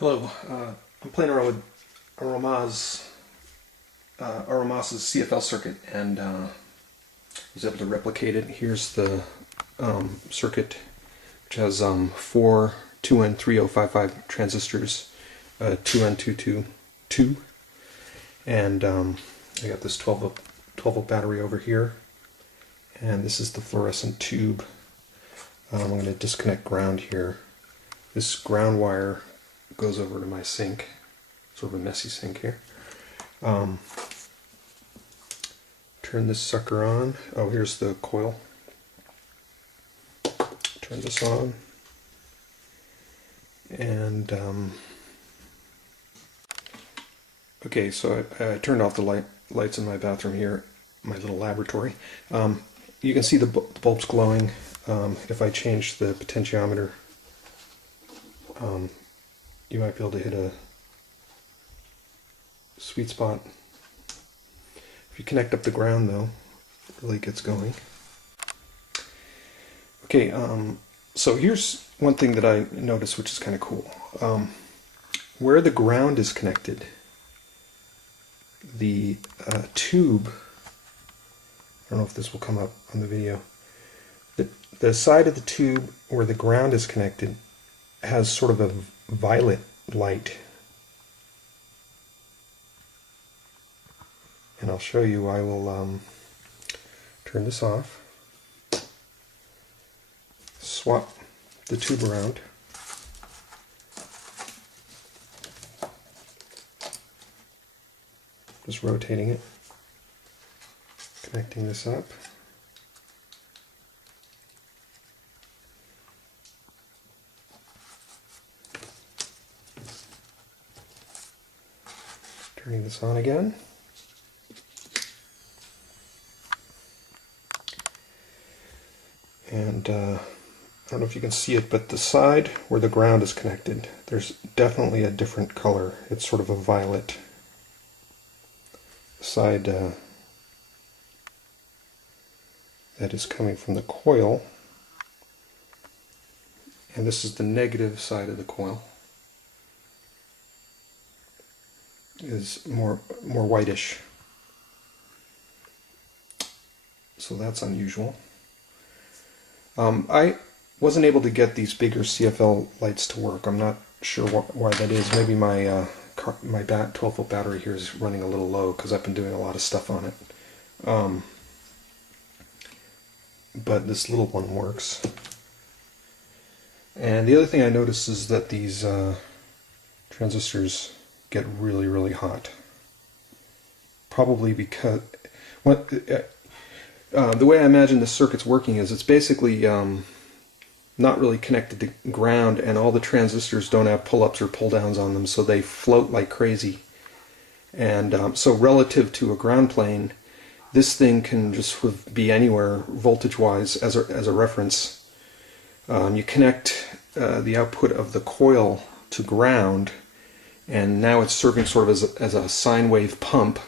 Hello, I'm playing around with Aromaz's CFL circuit, and was able to replicate it. Here's the circuit, which has 4 2N3055 transistors, 2N222, and I got this 12 volt battery over here, and this is the fluorescent tube. I'm going to disconnect ground here. This ground wire goes over to my sink, sort of a messy sink here. Turn this sucker on. Oh, here's the coil. Turn this on. And, okay, so I turned off the lights in my bathroom here, my little laboratory. You can see the bulb's glowing. If I change the potentiometer, you might be able to hit a sweet spot. If you connect up the ground, though, it really gets going. Okay, so here's one thing that I noticed, which is kind of cool. Where the ground is connected, the tube, I don't know if this will come up on the video, the side of the tube where the ground is connected has sort of a violet light. And I'll show you. I will turn this off, swap the tube around, just rotating it, connecting this up. Turning this on again. And I don't know if you can see it, but the side where the ground is connected, there's definitely a different color. It's sort of a violet. The side that is coming from the coil, and this is the negative side of the coil, is more whitish. So that's unusual. I wasn't able to get these bigger CFL lights to work. I'm not sure why that is. Maybe my 12 volt battery here is running a little low because I've been doing a lot of stuff on it. But this little one works. And the other thing I noticed is that these transistors get really, really hot. Probably because the way I imagine the circuit's working is it's basically not really connected to ground, and all the transistors don't have pull-ups or pull-downs on them, so they float like crazy. And so relative to a ground plane, this thing can just sort of be anywhere voltage-wise as a reference. You connect the output of the coil to ground, and now it's serving sort of as a sine wave pump,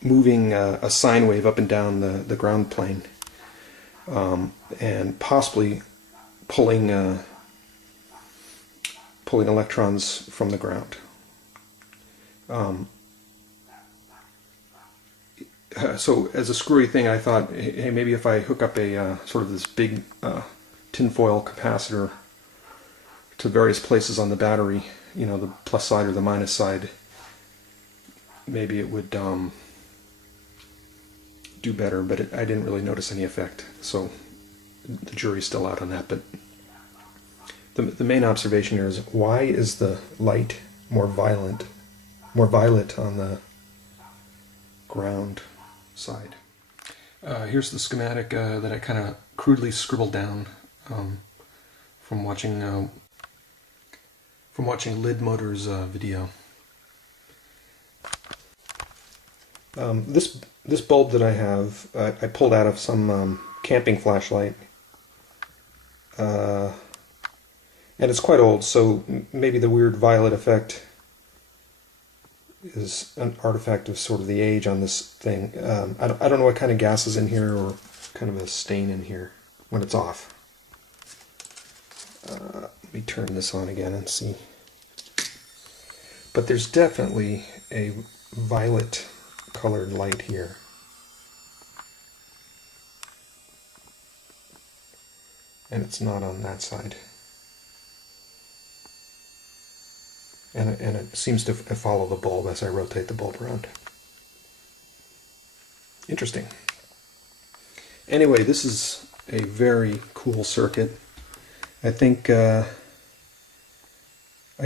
moving a sine wave up and down the ground plane, and possibly pulling electrons from the ground. So as a screwy thing, I thought, hey, maybe if I hook up a sort of this big tinfoil capacitor to various places on the battery, you know, the plus side or the minus side, maybe it would do better, but I didn't really notice any effect, so the jury's still out on that. But the main observation here is, why is the light more violet on the ground side? Here's the schematic that I kind of crudely scribbled down from watching Lid Motor's video. This bulb that I have, I pulled out of some camping flashlight, and it's quite old, so maybe the weird violet effect is an artifact of sort of the age on this thing. I don't know what kind of gas is in here, or kind of a stain in here when it's off. Let me turn this on again and see. But there's definitely a violet colored light here. And it's not on that side. And it seems to follow the bulb as I rotate the bulb around. Interesting. Anyway, this is a very cool circuit. I think I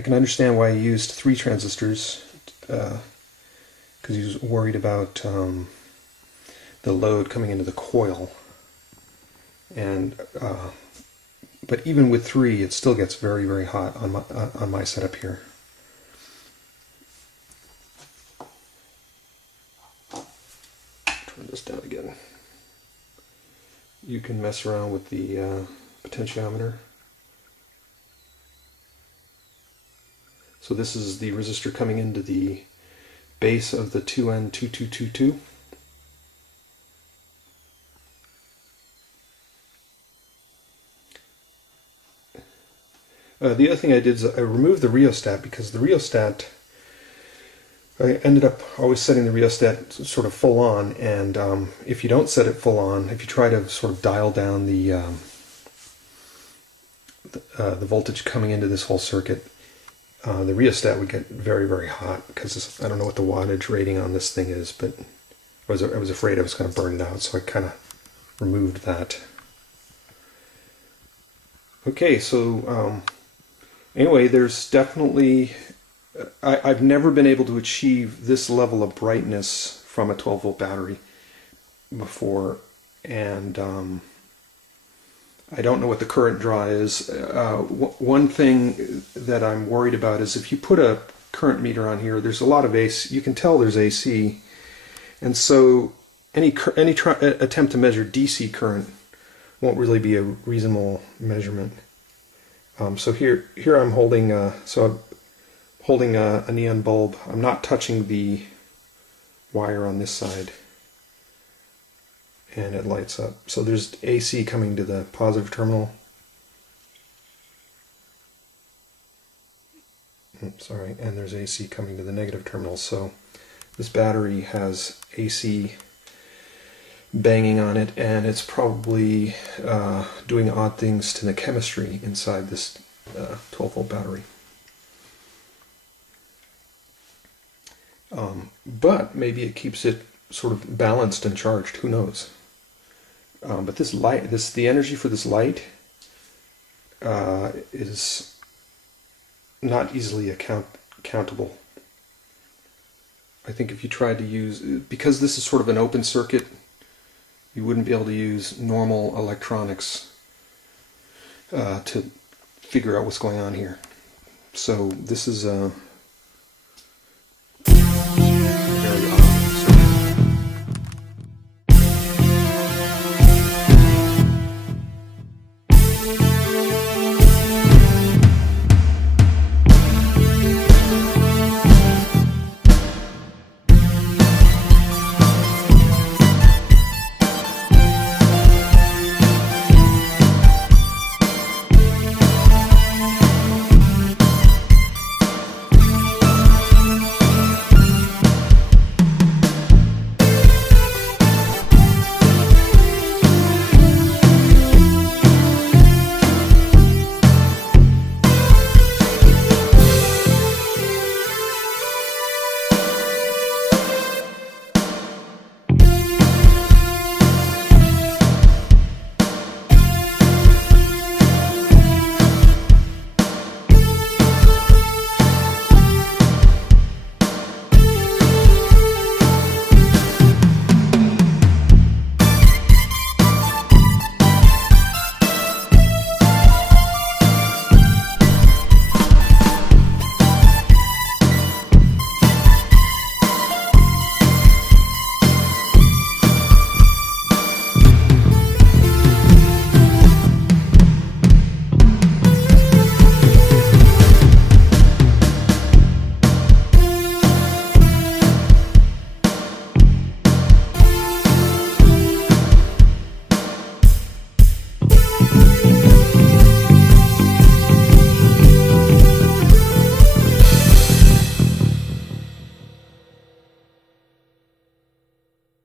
can understand why he used 3 transistors, because he was worried about the load coming into the coil. And but even with 3, it still gets very, very hot on my setup here. Turn this down again. You can mess around with the potentiometer. So this is the resistor coming into the base of the 2N2222. The other thing I did is I removed the rheostat, because the rheostat, I ended up always setting the rheostat sort of full on, and if you don't set it full on, if you try to sort of dial down the voltage coming into this whole circuit, the rheostat would get very, very hot, because I don't know what the wattage rating on this thing is, but I was afraid I was going to burn it out, so I kind of removed that. Okay, so anyway, there's definitely, I've never been able to achieve this level of brightness from a 12-volt battery before, and I don't know what the current draw is. One thing that I'm worried about is if you put a current meter on here, there's a lot of AC. You can tell there's AC, and so any attempt to measure DC current won't really be a reasonable measurement. So here I'm holding a neon bulb. I'm not touching the wire on this side, and it lights up. So there's AC coming to the positive terminal. Sorry, and there's AC coming to the negative terminal. So this battery has AC banging on it, and it's probably doing odd things to the chemistry inside this 12-volt battery. But maybe it keeps it sort of balanced and charged. Who knows? But this light, the energy for this light is not easily countable. I think if you tried to use, because this is sort of an open circuit, you wouldn't be able to use normal electronics to figure out what's going on here. So this is